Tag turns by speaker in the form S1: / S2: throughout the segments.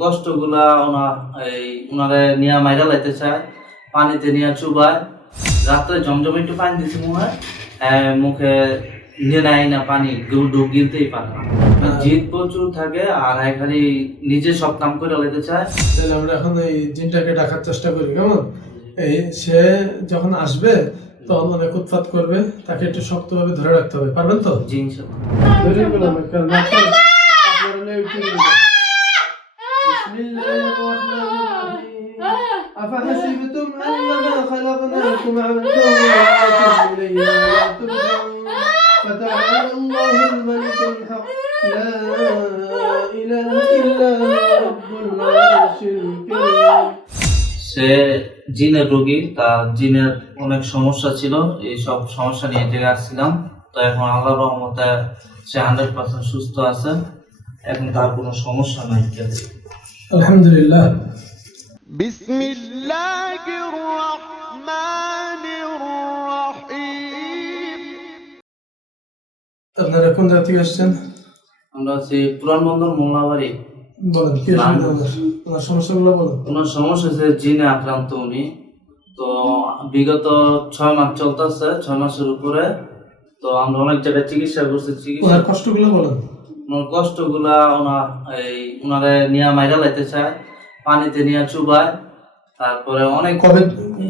S1: কষ্টগুলা ওনার এই ওনারে নিয়ে মাইরা লাইতে চায় পানিতে নিয়ে চুবায়। রাত্রে জমজমে একটু পানি দিছি মনে হয়। হ্যাঁ, মুখে নিয়ে নেয় না পানি ডুব ডুব গিলতেই পারে। না জিদ প্রচুর থাকে আর খালি নিজে সব কাম করে লাইতে চায়
S2: তাহলে আমরা এখন এই জিনটাকে ডাকার চেষ্টা করি কেমন? এই সে যখন আসবে তখন অনেক উৎপাত করবে তাকে একটু শক্তভাবে ধরে রাখতে হবে। পারবেন তো?
S1: জি
S2: خلقناكم عبثا وأنكم إلينا لا ترجعون فتعالى الله الملك الحق لا إله إلا هو رب العرش الكريم
S1: সে জিনের রোগী তার জিনের অনেক সমস্যা ছিল এই সব সমস্যা নিয়ে জায়গায় আসছিলাম তো এখন আল্লাহ রহমতে সে হান্ড্রেড পার্সেন্ট সুস্থ আছে এখন তার কোনো সমস্যা নাই
S2: الحمد لله আপনারা কোন থেকে আসছেন?
S1: আমরা হচ্ছে পুরান বন্দর মোল্লাবাড়ি।
S2: বলেন কি ওনার সমস্যাগুলো বলেন।
S1: ওনার সমস্যা হচ্ছে জিনে আক্রান্ত উনি। তো বিগত ছয় মাস চলতেছে ছয় মাসের উপরে। তো আমরা অনেক জায়গায় চিকিৎসা করছি চিকিৎসা
S2: কষ্টগুলো বলেন।
S1: ওনার কষ্টগুলা ওনার এই ওনারে নিয়ে মাইরা লাইতে চায় পানিতে নিয়ে চুবায়। তারপরে অনেক
S2: কবে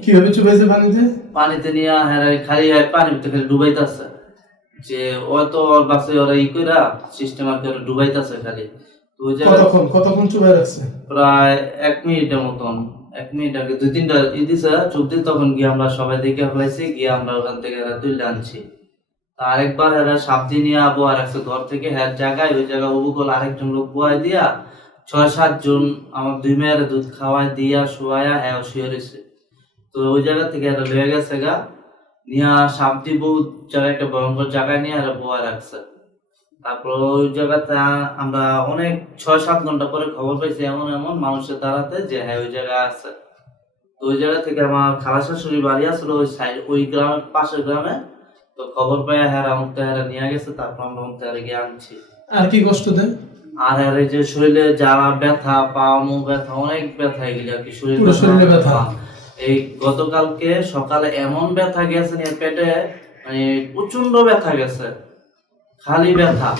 S2: কীভাবে চুবাইছে পানিতে?
S1: পানিতে নিয়ে হ্যাঁ খালি পানিতে খালি ডুবাইতেছে। যে ও তো ওর বাসে ওরা ই কইরা সিস্টেম আর করে ডুবাইতেছে খালি। তো জায়গায়
S2: কতক্ষণ কতক্ষণ চুবাই রাখছে?
S1: প্রায় এক মিনিটের মতন এক মিনিট আগে দুই তিনটা ই দিছে চোখ দিয়ে তখন গিয়ে আমরা সবাই দেখে ফেলাইছি গিয়ে আমরা ওখান থেকে এরা তুলে আনছি। তা আরেকবার এরা সাবধি নিয়ে আবো আর একটা ঘর থেকে হ্যাঁ জায়গায় ওই জায়গায় অবুকল আরেকজন লোক বুয়াই দিয়া ছয় সাত জন আমার দুই মেয়ের দুধ খাওয়াই দিয়া শুয়াইয়া হ্যাঁ শুয়ে তো ওই জায়গা থেকে এরা লয়ে গেছে গা, নিয়া সাবধি বহুত জায়গায় একটা ভয়ঙ্কর জায়গায় নিয়ে এরা বুয়া রাখছে। তারপর ওই জায়গাতে আমরা অনেক ছয় সাত ঘণ্টা পরে খবর পাইছি এমন এমন মানুষের দাঁড়াতে যে হ্যাঁ ওই জায়গায় আছে। তো ওই জায়গা থেকে আমার খালা শাশুড়ি বাড়ি আসলো ওই সাইড ওই গ্রামের পাশের গ্রামে। তো খবর পেয়ে হ্যাঁ আমাকে হ্যাঁ নিয়ে গেছে, তারপর আমরা আমাকে গিয়ে আনছি।
S2: আর কি কষ্ট দেয়?
S1: আর হ্যাঁ এই যে শরীরে যারা ব্যথা পা মুখ ব্যথা অনেক ব্যথা এগুলি আর কি শরীর
S2: ব্যথা?
S1: এই গতকালকে সকালে এমন ব্যথা গেছে এর পেটে মানে প্রচণ্ড ব্যথা গেছে। খালি ব্যথা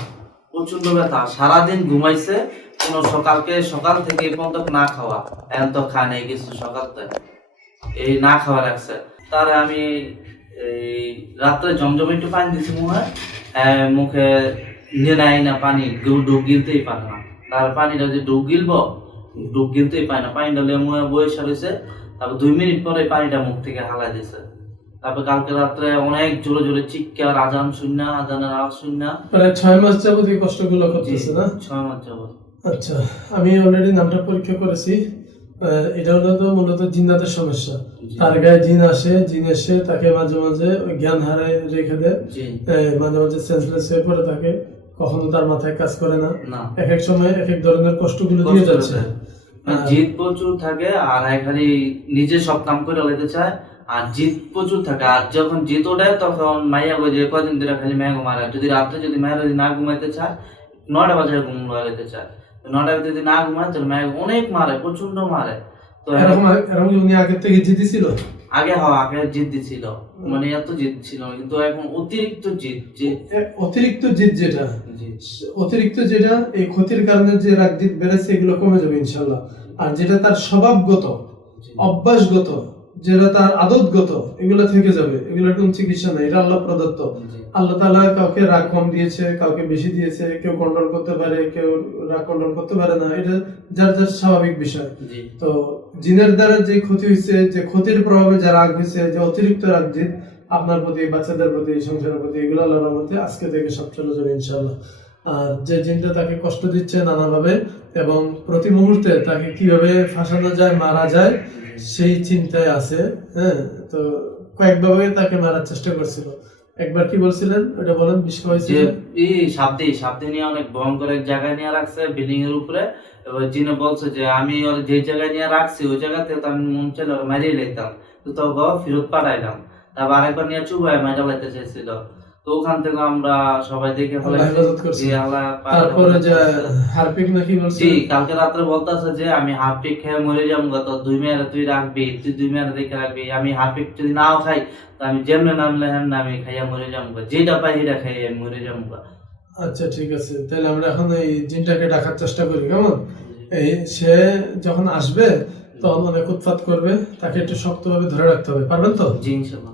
S1: প্রচণ্ড ব্যথা। সারাদিন ঘুমাইছে কোনো সকালকে সকাল থেকে এই পর্যন্ত না খাওয়া। এখন তো খায় নাই কিছু সকাল থেকে। এই না খাওয়া রাখছে তার আমি এই রাত্রে জমজম একটু পানি দিছি মনে হয়। হ্যাঁ, মুখে নিয়ে না পানি ডুব গিলতেই পারে না। তার পানিটা যে ডুব গিলবো ডুব গিলতেই পায় না। পানিটা লেমুয়ে বয়সা রয়েছে তারপর দুই মিনিট পরে পানিটা মুখ থেকে হালাই দিছে। তারপর কালকে রাত্রে অনেক জোরে জোরে চিৎকার আজান শূন্য আজানের আওয়াজ শূন্য
S2: প্রায় ছয় মাস যাবত এই কষ্টগুলো করতেছে না?
S1: ছয় মাস যাবত।
S2: আচ্ছা আমি অলরেডি নামটা পরীক্ষা করেছি। এটা হলো তো মূলত জিন্নাতের সমস্যা। তার গায়ে জিন আসে জিন এসে তাকে মাঝে মাঝে জ্ঞান হারায় রেখে দেয়। মাঝে মাঝে সেন্সলেস হয়ে পড়ে থাকে। কখনো তার মাথায় কাজ করে না। এক এক সময় এক এক ধরনের কষ্টগুলো দিয়ে যাচ্ছে।
S1: হচ্ছে। মানে প্রচুর থাকে আর এখানে নিজে সব কাম করে লেতে চায়। আর জিদ প্রচুর থাকে। আর যখন জিদ ওঠে তখন মাইয়া গো যে কদিন ধরে খালি মায়া মারে যদি রাত্রে যদি মায়ের যদি না ঘুমাইতে চায় নয়টা বাজে ঘুম লাগাইতে চায়। নয়টা যদি না ঘুমায় তাহলে মায়া অনেক মারে প্রচণ্ড মারে। তো
S2: এরকম এরকম উনি আগের থেকে জিদি ছিল?
S1: আগে হওয়া আগে জিদ ছিল। মানে এত জিদ ছিল কিন্তু এখন অতিরিক্ত জিদ যে
S2: অতিরিক্ত জিদ যেটা অতিরিক্ত যেটা এই ক্ষতির কারণে যে রাগ জিদ বেড়েছে এগুলো কমে যাবে ইনশাল্লাহ আর যেটা তার স্বভাবগত অভ্যাসগত যেটা তার আদতগত এগুলো থেকে যাবে। এগুলোর কোনো চিকিৎসা নেই এটা আল্লাহ প্রদত্ত। আল্লাহ তাআলা কাউকে রাগ কম দিয়েছে কাউকে বেশি দিয়েছে কেউ কন্ট্রোল করতে পারে কেউ রাগ কন্ট্রোল করতে পারে না এটা যার যার স্বাভাবিক বিষয়। তো জিনের দ্বারা যে ক্ষতি হয়েছে যে ক্ষতির প্রভাবে যা রাগ হয়েছে যে অতিরিক্ত রাগ জিদ আপনার প্রতি বাচ্চাদের প্রতি সংসারের প্রতি এগুলো আল্লাহর রহমতে আজকে থেকে সব চলে যাবে ইনশাআল্লাহ। আর যে জিনটা তাকে কষ্ট দিচ্ছে নানাভাবে এবং প্রতি মুহূর্তে তাকে কীভাবে ফাঁসানো যায় মারা যায় সেই চিন্তায় আছে হ্যাঁ? তো কয়েকভাবে তাকে মারার চেষ্টা করছিল। একবার কি বলছিলেন? ওটা বলেন, বিষ
S1: যে
S2: খাওয়াইছিল
S1: ই সাবদি সাবদি নিয়ে অনেক ভয়ঙ্কর এক জায়গায় নিয়ে রাখছে বিল্ডিং এর উপরে। এবার জিনে বলছে যে, আমি ওর যে জায়গায় নিয়ে রাখছি, ওই জায়গাতে আমি মন চাইলে ওরা মারিয়ে লাইতাম। তো তখন ফেরত পাঠাইলাম। তারপর আরেকবার নিয়ে চুবাই মাইটা লাইতে চাইছিল। তো ওখান থেকে আমরা সবাই দেখে
S2: তারপরে যে হারপিক নাকি বলছে?
S1: জি কালকে রাত্রে বলতেছে যে আমি হাফিক খেয়ে মরে যাব গা, তোর দুই মেয়ারে তুই রাখবি তুই দুই মেয়ারে দেখে রাখবি আমি হাফিক যদি নাও খাই তো আমি যেমনে নামলে হেন আমি খাইয়া মরে যাব। যেটা পাই সেটা খাই আমি মরে যাব।
S2: আচ্ছা ঠিক আছে। তাহলে আমরা এখন এই জিনটাকে ডাকার চেষ্টা করি কেমন? এই সে যখন আসবে তখন অনেক উৎপাত করবে তাকে একটু শক্তভাবে ধরে রাখতে হবে পারবেন তো?
S1: জি ইনশাল্লাহ।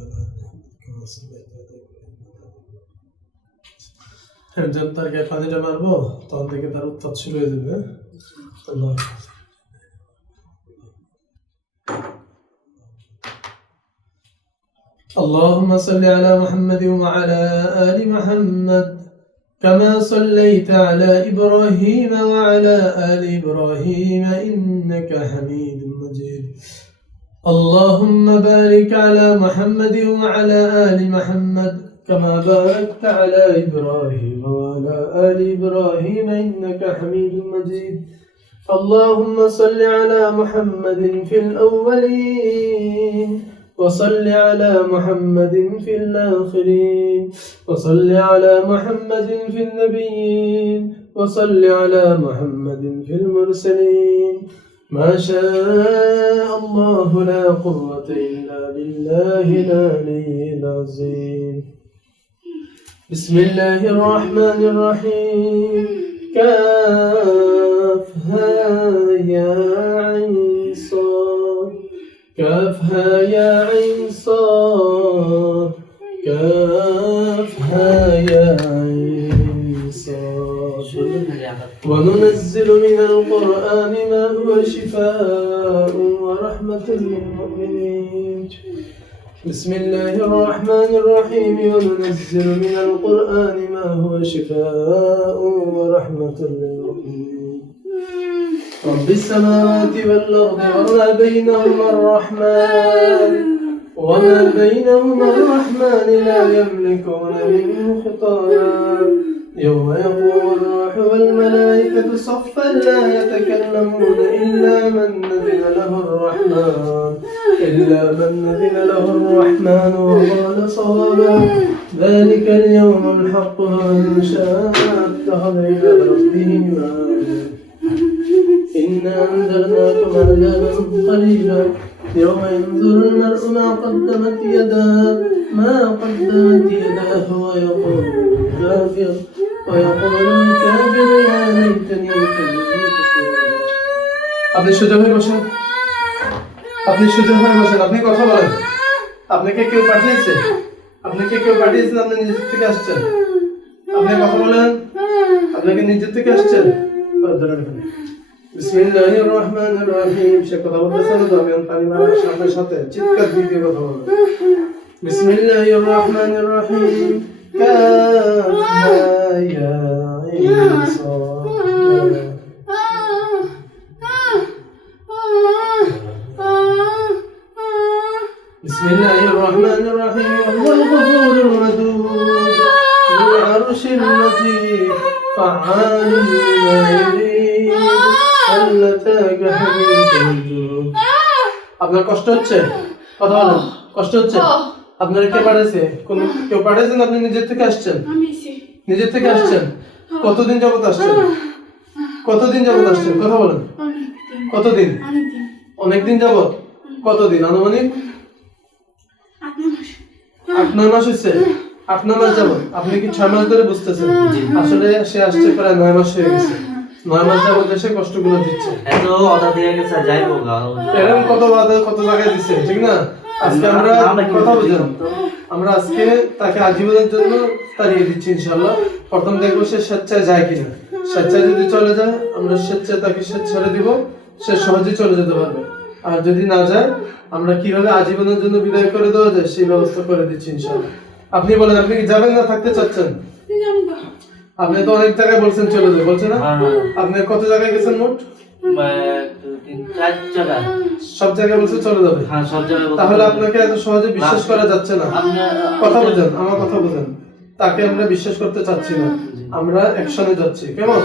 S2: যখন তার গায়ে পানিটা মারবো তখন থেকে তার উত্তাপ শুরু হয়ে যাবে হ্যাঁ? আল্লাহ اللهم صل على محمد وعلى آل محمد كما صليت على إبراهيم وعلى آل إبراهيم إنك حميد مجيد اللهم بارك على محمد وعلى آل محمد كما باركت على إبراهيم وعلى آل إبراهيم إنك حميد مجيد. اللهم صل على محمد في الأولين وصل على محمد في الآخرين وصل على محمد في النبيين وصل على محمد في المرسلين. ما شاء الله لا قوة إلا بالله العلي العظيم. بسم الله الرحمن الرحيم كافها يا عين صاد كافها يا عين صاد كافها يا عين صاد وننزل من القرآن ما هو شفاء ورحمة للمؤمنين. بسم الله الرحمن الرحيم وننزل من القرآن ما هو شفاء ورحمة للمؤمنين. رب السماوات والأرض وما بينهما الرحمن وما بينهما الرحمن لا يملكون منه خطابا يوم يقوم الروح والملائكة صفا لا يتكلمون إلا من نذن له الرحمن. إلا من نذن له الرحمن وقال صوابا. ذلك اليوم الحق من شاء اتخذ إلى ربه مآبا. إنا أنذرناكم عذابا قريبا. يوم ينظر المرء ما قدمت يداه. ما قدمت يداه ويقول الكافر ويقول الكافر يا ليتني كنت আপনি সোজা হয়ে বসেন আপনি সোজা হয়ে বসেন আপনি কথা বলেন আপনাকে কেউ পাঠিয়েছে আপনাকে কেউ পাঠিয়েছেন আপনি নিজের থেকে আসছেন আপনি কথা বলেন আপনাকে নিজের থেকে আসছেন বাস ধরে রাখেন। বিসমিল্লাহির রহমানির রহিম সে কথা বলতেছে না তো আমি পানি মারার সাথে সাথে চিৎকার দিয়ে দিয়ে কথা বলবো বিসমিল্লাহির রহমানির রহিম কাফা ইয়া আইন সাদ بسم الله الرحمن الرحيم هو الغفور الودود ذو العرش المجيد فعال لما يريد هل أتاك حديث الجنود আপনার কষ্ট হচ্ছে কথা বলেন কষ্ট হচ্ছে আপনার কে পাঠাইছে? কোন কেউ পাঠাইছেন? আপনি নিজের থেকে আসছেন?
S3: আমি এসে।
S2: নিজের থেকে আসছেন? কতদিন যাবত আসছেন? কতদিন যাবত আসছেন? কথা বলেন। কতদিন?
S3: অনেকদিন।
S2: যাবত? কতদিন? আনুমানিক? আট নয় মাস। হচ্ছে আট নয় মাস যাবত? আপনি কি ছয় মাস ধরে বুঝতেছেন? আসলে সে আসছে প্রায় নয় মাস হয়ে গেছে। নয় মাস যাবত এসে কষ্টগুলো দিচ্ছে।
S1: এত অর্ডার দিয়ে গেছে যাইবো গা
S2: এরকম কত বাধা কত জায়গায় দিচ্ছে ঠিক না? আজকে আমরা কথা বুঝলাম আমরা আজকে তাকে আজীবনের জন্য তাড়িয়ে দিচ্ছি ইনশাল্লাহ প্রথম দেখব সে স্বেচ্ছায় যায় কিনা। স্বেচ্ছায় যদি চলে যায় আমরা স্বেচ্ছায় তাকে ছেড়ে দিব। সে সহজেই চলে যেতে পারবে। আর যদি না যায় আমরা কীভাবে আজীবনের জন্য বিদায় করে দেওয়া যায় সেই ব্যবস্থা করে দিচ্ছি ইনশাল্লাহ আপনি বলেন আপনি কি যাবেন না থাকতে চাচ্ছেন? আপনি তো অনেক জায়গায় বলছেন চলে যাবে বলছেন না?
S1: হ্যাঁ, হ্যাঁ।
S2: আপনি কত জায়গায় গেছেন মোট?
S1: চার জায়গায়।
S2: সব জায়গায় বলছে চলে যাবে।
S1: হ্যাঁ সব জায়গায়
S2: তাহলে আপনাকে এত সহজে বিশ্বাস করা যাচ্ছে না। কথা বুঝেন আমার কথা বুঝেন। তাকে আমরা বিশ্বাস করতে চাচ্ছি না। আমরা অ্যাকশনে যাচ্ছি কেমন?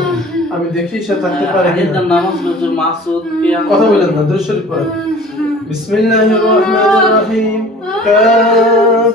S2: আমি দেখি সে থাকতে পারে
S1: তার নাম ছিল যে মাসুদ পিয়াম।
S2: কথা বলেন না দুরুদ পড়েন বিসমিল্লাহির রহমানির রহিম। কাফ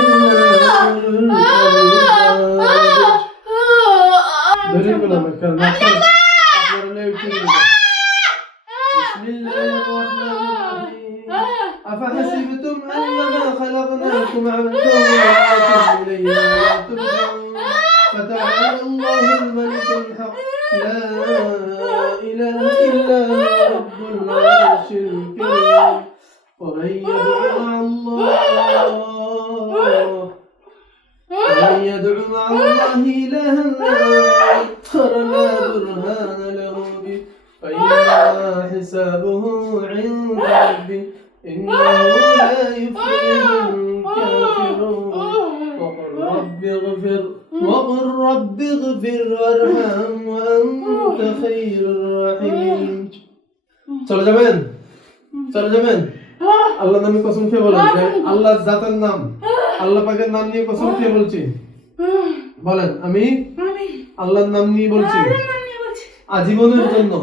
S2: ومن يدعو مع الله ومن يدعو مع الله إلها آخر. لا برهان له به فإنما حسابه عند ربه إنه لا يفلح الكافرون. وقل رب اغفر وقل رب اغفر وارحم وأنت خير الراحمين. ترجمان ترجمان আল্লাহ নামে কসম খেয়ে বলেন আল্লাহ জাতের নাম আল্লাহ পাকের নাম নিয়ে কসম খেয়ে বলছি। বলেন আমি আল্লাহর নাম নিয়ে বলছি। আজীবনের জন্য।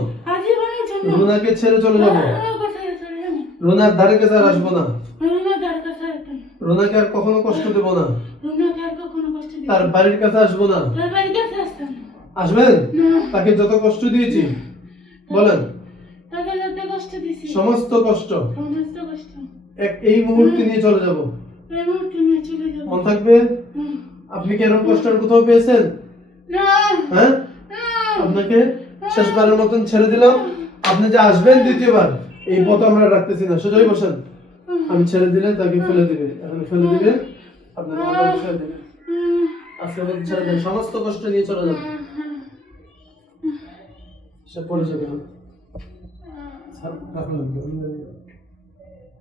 S2: রুনাকে ছেড়ে চলে যাব। রুনার ধারে কাছে আর আসব না। রুনাকে আর কখনো কষ্ট দেব না। তার বাড়ির কাছে আসব না। আসবেন? তাকে যত কষ্ট দিয়েছি। বলেন। সমস্ত কষ্ট। এক এই মুহূর্তে নিয়ে চলে যাব। মন থাকবে? আপনি কি এরকম কষ্ট কোথাও পেয়েছেন? হ্যাঁ? আপনাকে শেষবারের মতন ছেড়ে দিলাম। আপনি যে আসবেন দ্বিতীয়বার এই পথ আমরা রাখতেছি না। সোজাই বসেন। আমি ছেড়ে দিলে তাকে ফেলে দিবে। এখন ফেলে দিবে। আপনার ছেড়ে দিবে। আজকে বলতে ছেড়ে দেন। সমস্ত কষ্ট নিয়ে চলে যাবে সে পড়ে যাবে। রাখলাম,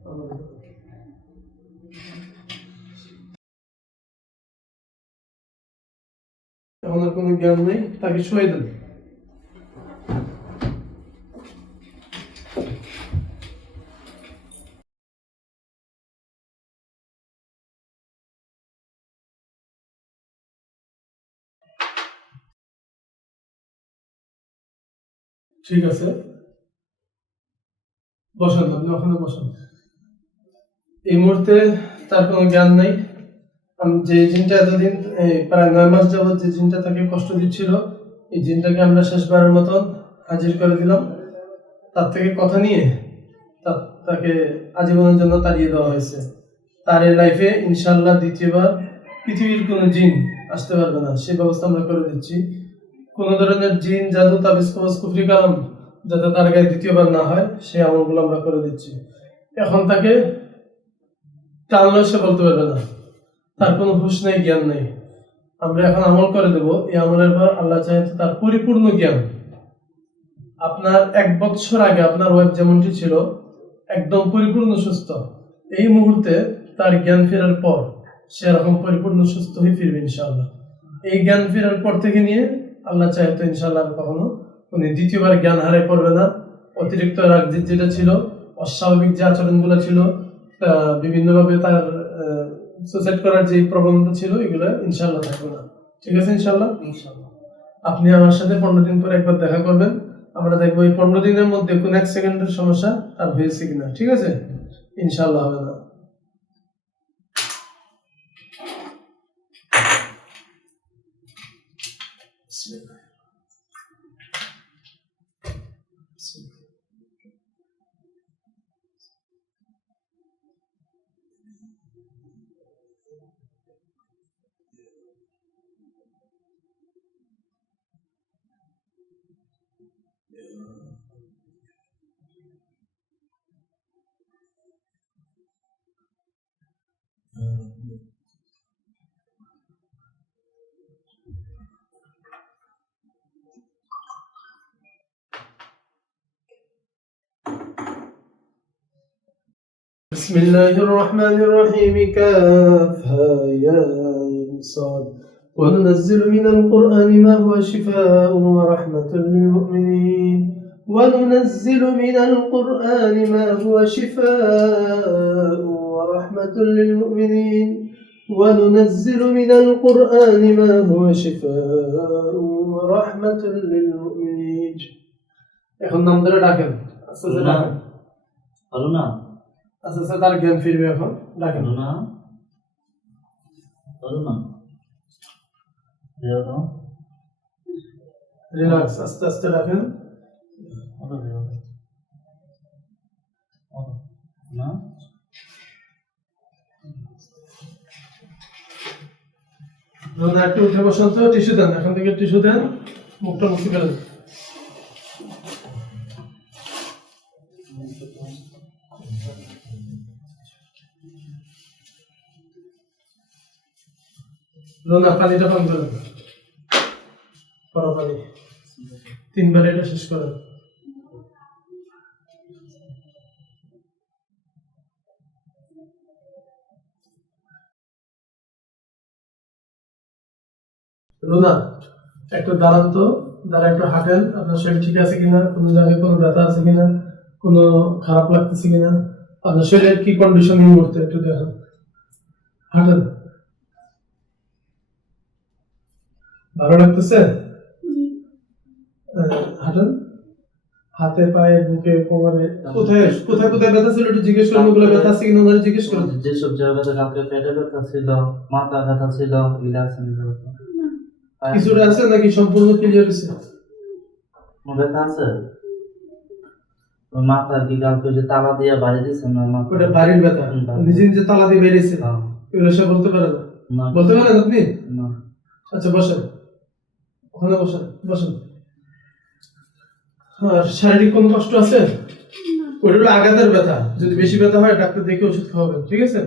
S2: আর কোনো জ্ঞান নেই তাকে শুয়ে দেন। ঠিক আছে। বসেন আপনি ওখানে বসেন। এই মুহূর্তে তার কোনো জ্ঞান নাই। যে জিনটা এতদিন প্রায় নয় মাস যাবত যে জিনটা তাকে কষ্ট দিচ্ছিল, এই জিনটাকে আমরা শেষবারের মতন হাজির করে দিলাম। তার থেকে কথা নিয়ে তাকে আজীবনের জন্য তাড়িয়ে দেওয়া হয়েছে। তার এই লাইফে ইনশাল্লাহ দ্বিতীয়বার পৃথিবীর কোনো জিন আসতে পারবে না। সে ব্যবস্থা আমরা করে দিচ্ছি। কোনো ধরনের জিন, জাদু, তাবিজ, কবজ, কুফরি কালাম যাতে তার গায়ে দ্বিতীয়বার না হয় সেই আমলগুলো আমরা করে দিচ্ছি। এখন তাকে টানলেও সে বলতে পারবে না। তার কোনো হুশ নেই, জ্ঞান নেই। আমরা এখন আমল করে দেব। এই আমলের পর আল্লাহ চাহে তার পরিপূর্ণ জ্ঞান। আপনার এক বছর আগে আপনার ওয়েব যেমনটি ছিল, একদম পরিপূর্ণ সুস্থ। এই মুহূর্তে তার জ্ঞান ফেরার পর সে এরকম পরিপূর্ণ সুস্থ হয়ে ফিরবে ইনশাআল্লাহ। এই জ্ঞান ফেরার পর থেকে নিয়ে আল্লাহ চাহে তো ইনশাআল্লাহ কখনো উনি দ্বিতীয়বার জ্ঞান হারাই পড়বে না। অতিরিক্ত রাগ যেটা ছিল, অস্বাভাবিক যে আচরণগুলো ছিল বিভিন্নভাবে তার সুসাইড করার যে প্রবণতা ছিল এগুলো ইনশাল্লাহ থাকবে না। ঠিক আছে ইনশাল্লাহ
S1: ইনশাল্লাহ
S2: আপনি আমার সাথে পনেরো দিন পরে একবার দেখা করবেন। আমরা দেখব এই পনেরো দিনের মধ্যে কোন এক সেকেন্ডের সমস্যা আর হয়েছে কিনা। ঠিক আছে? ইনশাল্লাহ হবে না। بسم الله الرحمن الرحيم. كافها يا صاد. وننزل من القرآن ما هو شفاء ورحمة للمؤمنين وننزل من القرآن ما هو شفاء ورحمة للمؤمنين وننزل من القرآن ما هو شفاء ورحمة للمؤمنين এখন নাম ধরে ডাকেন আস্তে আস্তে ডাকেন
S1: ভালো না
S2: আস্তে আস্তে তার জ্ঞান ফিরবে এখন ডাকেন
S1: ভালো না ভালো না দেও তো।
S2: রিল্যাক্স আস্তে আস্তে রাখেন।
S1: না?
S2: একটু উঠে বসেন তো টিস্যু দেন এখান থেকে টিস্যু দেন মুখটা মুছে ফেলেন। রোনা পানিটা পান করেন পরা পানি তিনবার এটা শেষ করেন। রোনা, একটু দাঁড়ান তো। দাঁড়া একটু হাঁটেন। আপনার শরীর ঠিক আছে কিনা? কোনো জায়গায় কোনো ব্যথা আছে কিনা? কোনো খারাপ লাগতেছে কিনা? আপনার শরীরের কি কন্ডিশন এই মুহূর্তে? একটু দেখেন। হাঁটেন। ভালো লাগতেছে? হাঁটেন? হাতে পায়ে বুকে কোমরে কোথায় কোথায় কোথায় ব্যথা ছিল একটু জিজ্ঞেস করুন ওগুলো ব্যথা আছে কিনা ওনারা জিজ্ঞেস করুন।
S1: যেসব জায়গাতে কালকে পেটে ব্যথা ছিল মাথা ব্যথা ছিল এগুলা আছে না ব্যথা?
S2: কিছুটা আছে নাকি সম্পূর্ণ ক্লিয়ার হয়েছে
S1: ব্যথা আছে? মাথার কি কালকে যে তালা দিয়ে বাড়ি দিয়েছেন না মাথা
S2: ওটা বাড়ির ব্যথা। নিজে নিজে তালা দিয়ে বেরিয়েছে
S1: হ্যাঁ।
S2: এগুলো সে বলতে পারে না?
S1: না।
S2: বলতে পারেন আপনি?
S1: না।
S2: আচ্ছা বসেন। ওখানে বসেন বসেন। আর শারীরিক কোনো কষ্ট আছে? ওটা হলো আঘাতের ব্যথা। যদি বেশি ব্যথা হয় ডাক্তার দেখে ওষুধ খাওয়াবেন ঠিক আছে?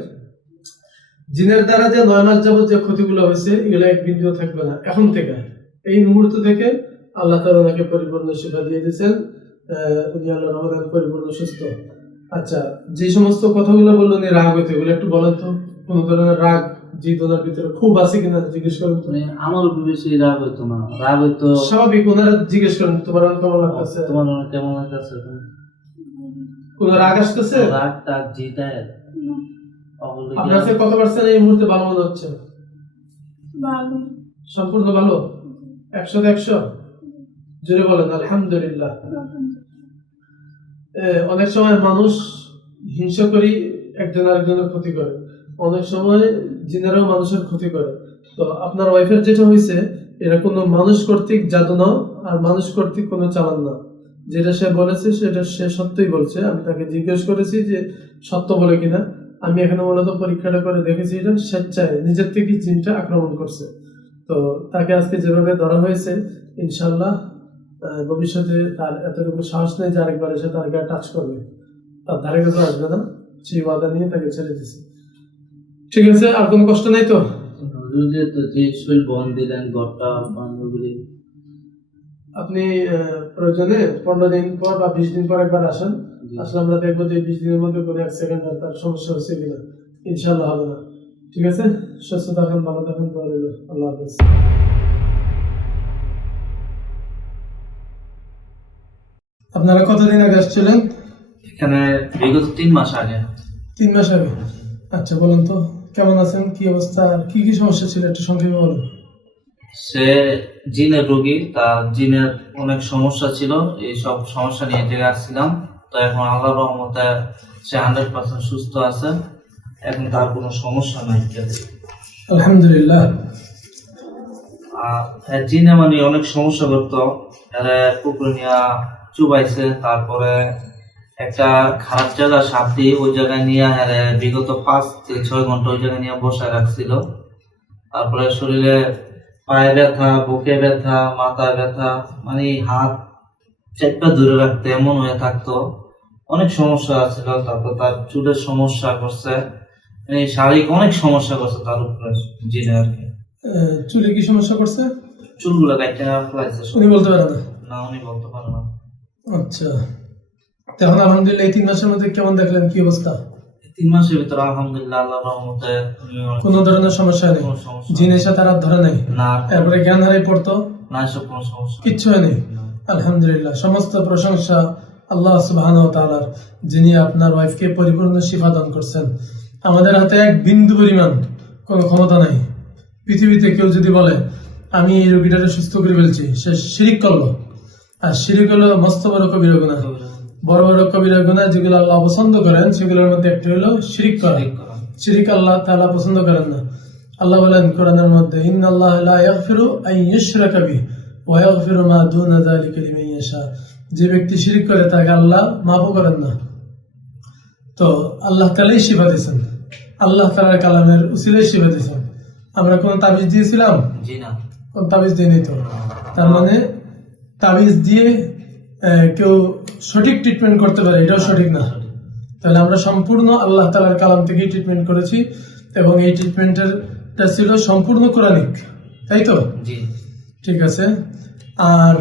S2: জিনের দ্বারা যে নয় মাস যাবত যে ক্ষতিগুলো হয়েছে এগুলো এক বিন্দুও থাকবে না এখন থেকে। এই মুহূর্ত থেকে আল্লাহ তালা ওনাকে পরিপূর্ণ সেবা দিয়ে দিয়েছেন। উনি আল্লাহ রহমান পরিপূর্ণ সুস্থ। আচ্ছা যে সমস্ত কথাগুলো বলল উনি রাগ হইতে এগুলো একটু বলেন তো। কোনো ধরনের রাগ? যে ওনার ভিতরে খুব আছে কিনা জিজ্ঞেস করুন।
S1: মানে আমার উপর বেশি রাগ হইতো না রাগ হইতো
S2: স্বাভাবিক ওনারা জিজ্ঞেস করেন তোমার কেমন লাগতেছে?
S1: তোমার মনে কেমন লাগতেছে
S2: কোন রাগ আসতেছে?
S1: রাগ টাগ জিটায়
S2: আপনার কাছে কত পার্সেন্ট এই মুহূর্তে ভালো মনে হচ্ছে?
S3: ভালো।
S2: সম্পূর্ণ ভালো? একশো একশো? জোরে বলেন আলহামদুলিল্লাহ। অনেক সময় মানুষ হিংসা করি একজন আরেকজনের ক্ষতি করে। অনেক সময় জিনেরাও মানুষের ক্ষতি করে। তো আপনার ওয়াইফের যেটা হয়েছে এটা কোনো মানুষ কর্তৃক জাদু না আর মানুষ কর্তৃক কোনো চালান না। যেটা সে বলেছে, সেটা সে সত্যই বলছে। আমি তাকে জিজ্ঞেস করেছি যে, সত্য বলে কিনা। আমি এখানে মূলত পরীক্ষাটা করে দেখেছি, এটা স্বেচ্ছায় নিজের থেকে জিনটা আক্রমণ করছে। তো তাকে আজকে যেভাবে ধরা হয়েছে ইনশাল্লাহ ভবিষ্যতে তার এতটুকু সাহস নেই যে আরেকবার এসে তার গায়ে টাচ করবে। তার ধারে কাছে আসবে না। সেই ওয়াদা নিয়ে তাকে ছেড়ে দিছি ঠিক আছে আর কোনো কষ্ট নাই তো? আপনি প্রয়োজনে পনেরো দিন পর বা বিশ দিন পর একবার আসেন। আসলে আমরা দেখব যে বিশ দিনের মধ্যে কোনো এক সেকেন্ড তার সমস্যা হচ্ছে কিনা। ইনশাল্লাহ হবে না। ঠিক আছে? সুস্থ থাকেন ভালো থাকেন আল্লাহ হাফেজ। আপনারা কতদিন আগে আসছিলেন?
S1: এখানে বিগত তিন মাস আগে।
S2: তিন মাস আগে। আচ্ছা বলুন তো। কেমন আছেন? কি অবস্থা? কি কি সমস্যা ছিল? একটু সংক্ষেপে বলুন।
S1: সে জিনের রোগী তার জিনের অনেক সমস্যা ছিল। এই সব সমস্যা নিয়ে জেগে আসছিলাম তো এখন আল্লাহ রহমতে সে হান্ড্রেড পার্সেন্ট সুস্থ আছে। এখন তার কোনো সমস্যা নাই।
S2: আলহামদুলিল্লাহ।
S1: আর জিনে মানে অনেক সমস্যা করতো। এরা কুকুর নিয়ে চুবাইছে তারপরে একটা খারাপ জায়গা সাপ দিয়ে ওই জায়গায় নিয়ে বিগত পাঁচ থেকে ছয় ঘণ্টা ওই জায়গায় নিয়ে বসায় রাখছিল। তারপরে শরীরে পায়ে ব্যথা বুকে ব্যথা মাথায় ব্যথা মানে হাত চেপটা ধরে রাখতে এমন হয়ে থাকতো। অনেক সমস্যা ছিল তারপর তার চুলের সমস্যা করছে। মানে শারীরিক অনেক সমস্যা করছে তার উপরে জিনে আর কি।
S2: চুলে কি সমস্যা করছে?
S1: চুলগুলো কাটতে ফেলাইছে।
S2: উনি বলতে পারে না?
S1: না উনি বলতে পারে না।
S2: আচ্ছা। এখন আলহামদুলিল্লাহ এই তিন মাসের মধ্যে কেমন দেখলেন? কি অবস্থা?
S1: তিন মাসের ভিতরে আলহামদুলিল্লাহ রহমতে
S2: কোনো ধরনের সমস্যা নেই? জিনের সাথে আর ধরে নাই?
S1: না।
S2: তারপরে জ্ঞান হারাই পড়তো?
S1: না এসব কোনো সমস্যা
S2: কিচ্ছু হয়নি
S1: না।
S2: আলহামদুলিল্লাহ। সমস্ত প্রশংসা আল্লাহ তাআলার যিনি আপনার ওয়াইফকে পরিপূর্ণ শিফা দান করছেন। আমাদের হাতে এক বিন্দু পরিমাণ কোনো ক্ষমতা নাই। পৃথিবীতে কেউ যদি বলে আমি এই রোগীটাকে সুস্থ করে ফেলছি সে শিরিক করল। আর শিরিক হলো মস্ত বড় কবিরা গুণা বড় বড় কবিরা গুণা যেগুলো আল্লাহ পছন্দ করেন সেগুলোর মধ্যে একটা হলো শিরিক করা। শিরিক আল্লাহ তাআলা পছন্দ করেন না। আল্লাহ বলেন কোরআনের মধ্যে ইন্নাল্লাহ লা ইয়াগফিরু আন ইউশরাকা বিহি ওয়া ইয়াগফিরু মা দুনা যালিকা লিমান ইয়াশা। যে ব্যক্তি শিরিক করে তাকে আল্লাহ মাফও করেন না। তো আল্লাহ তাআলাই শিফা দিয়েছেন। আল্লাহ তাআলার কালামের উসিলাই শিফা দিয়েছেন। আমরা কোন তাবিজ দিয়েছিলাম?
S1: জি না।
S2: কোন তাবিজ দিইনি তো। তার মানে তাবিজ দিয়ে আহ, কেউ সঠিক ট্রিটমেন্ট করতে পারে এটাও সঠিক না। তাহলে আমরা সম্পূর্ণ আল্লাহ তালার কালাম থেকেই ট্রিটমেন্ট করেছি এবং এই ট্রিটমেন্টের ছিল সম্পূর্ণ কোরআনিক তাই তো? ঠিক আছে। আর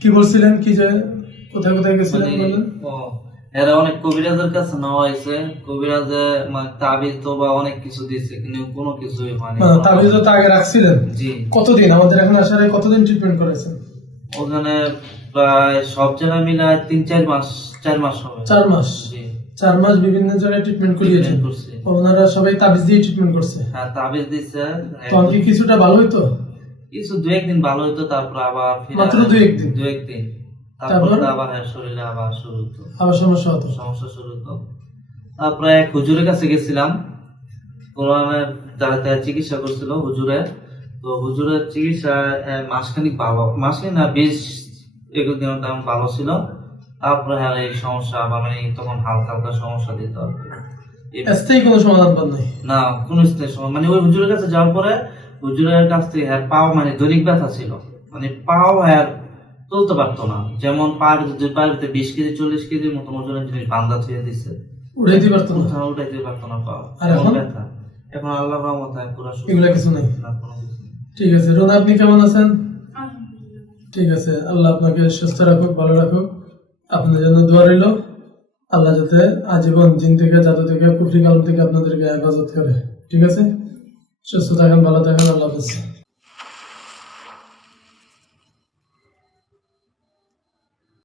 S2: কি বলছিলেন কি যে কোথায় কোথায় গেছিলেন
S1: মানে
S2: বললেন?
S1: এরা অনেক কবিরাজের কাছে নেওয়া হয়েছে। কবিরাজে মানে তাবিজ তো বা অনেক কিছু দিয়েছে কিন্তু কোনো কিছুই হয়নি।
S2: তাবিজও তো আগে রাখছিলেন।
S1: জি।
S2: কতদিন? আমাদের এখন আসার কতদিন ট্রিটমেন্ট করেছেন?
S1: ওখানে প্রায় সব তিন চার মাস চার মাস হবে।
S2: চার মাস। চার মাস বিভিন্ন জায়গায় ট্রিটমেন্ট করিয়েছেন। ওনারা সবাই তাবিজ দিয়ে ট্রিটমেন্ট করছে।
S1: হ্যাঁ তাবিজ দিচ্ছে।
S2: তখন কি কিছুটা ভালো হইতো?
S1: কিছু দু একদিন ভালো হইতো তারপর আবার
S2: মাত্র দু একদিন?
S1: দু একদিন। তারপর? আবার হ্যাঁ, শরীরে আবার শুরু হতো।
S2: আবার সমস্যা হতো?
S1: সমস্যা শুরু হতো। তারপরে এক হুজুরের কাছে গেছিলাম। কোরআনের যারা যারা চিকিৎসা করছিল হুজুরে তো হুজুরের চিকিৎসা মাসখানিক ভালো। মাসখানিক না বেশ দিনের তেমন ভালো ছিল তারপরে হ্যাঁ এই সমস্যা বা মানে তখন হালকা হালকা সমস্যা দিত আর কি।
S2: স্থায়ী কোনো সমাধান পান নাই?
S1: না কোন স্থায়ী সময় মানে ওই হুজুরের কাছে যাওয়ার পরে হুজুরের কাছ থেকে হ্যার পাও মানে দৈনিক ব্যথা ছিল। মানে পাও হ্যার তুলতে পারতো না। যেমন পায়ের দুই পায়ের ভিতরে বিশ কেজি চল্লিশ কেজির মতো ওজনের জিনিস বান্ধা ছুঁয়ে দিচ্ছে
S2: উঠাইতে পারতো না?
S1: পারতো না পাও
S2: এখন?
S1: ব্যথা। এখন আল্লাহ রহমত পুরো।
S2: এগুলা কিছু নাই?
S1: না কোনো কিছু নেই।
S2: ঠিক আছে রোনা আপনি কেমন আছেন? ঠিক আছে, আল্লাহ আপনাকে সুস্থ রাখুক, ভালো রাখুক। আপনার জন্য দোয়া রইল। আল্লাহ যাতে আজীবন জিন থেকে, জাদু থেকে, কুফরি কালাম থেকে আপনাদেরকে হেফাজত করে। ঠিক আছে? সুস্থ থাকেন, ভালো থাকেন, আল্লাহ হাফেজ।